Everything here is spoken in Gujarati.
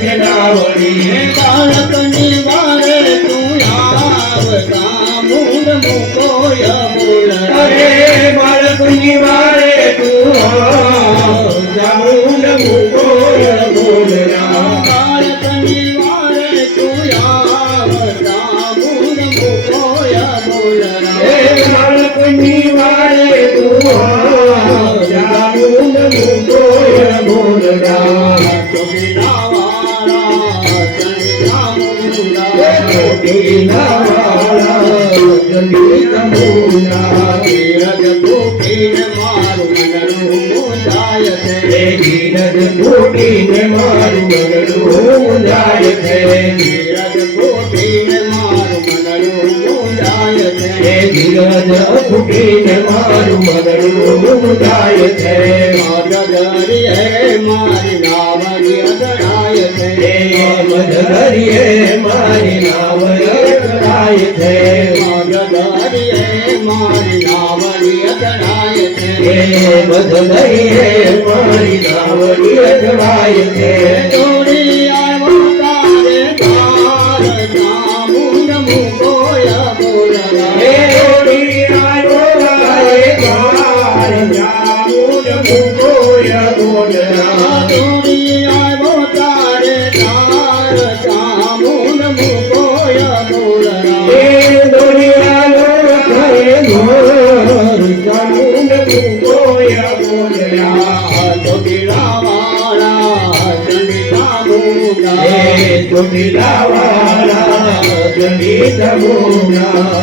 ખેલાવડી બાળકની વારે તું આવતા મૂળ મુકોય બોલ અરે બાળકની વારે તું આવતા મૂળ મુકોય બોલ બાળકની વારે તું આવતા મૂળ મુકોય બોલ બાળકની વારે તું આવતા મૂળ મુકોય બોલ ફૂટીને મારું મનડું મુંજાય છે મારી નાવડી અગડાય છે મધગરીએ મારી નાવડી અગડાય છે મધગરીએ મારી નાવડી અગડાય છે મધગરીએ મારી નાવડી અગડાય છે દોડી આવ્યો તારે તાર ચામુંડ મુકોયા બોલરા દોડી આવ્યો તારે તાર ચામુંડ મુકોયા બોલરા દોડી આવ્યો તારે તાર ચામુંડ મુકોયા બોલરા દોડી આવ્યો તારે તાર ચામુંડ મુકોયા બોલરા ચોટીલાવાળા ચંડી તમુના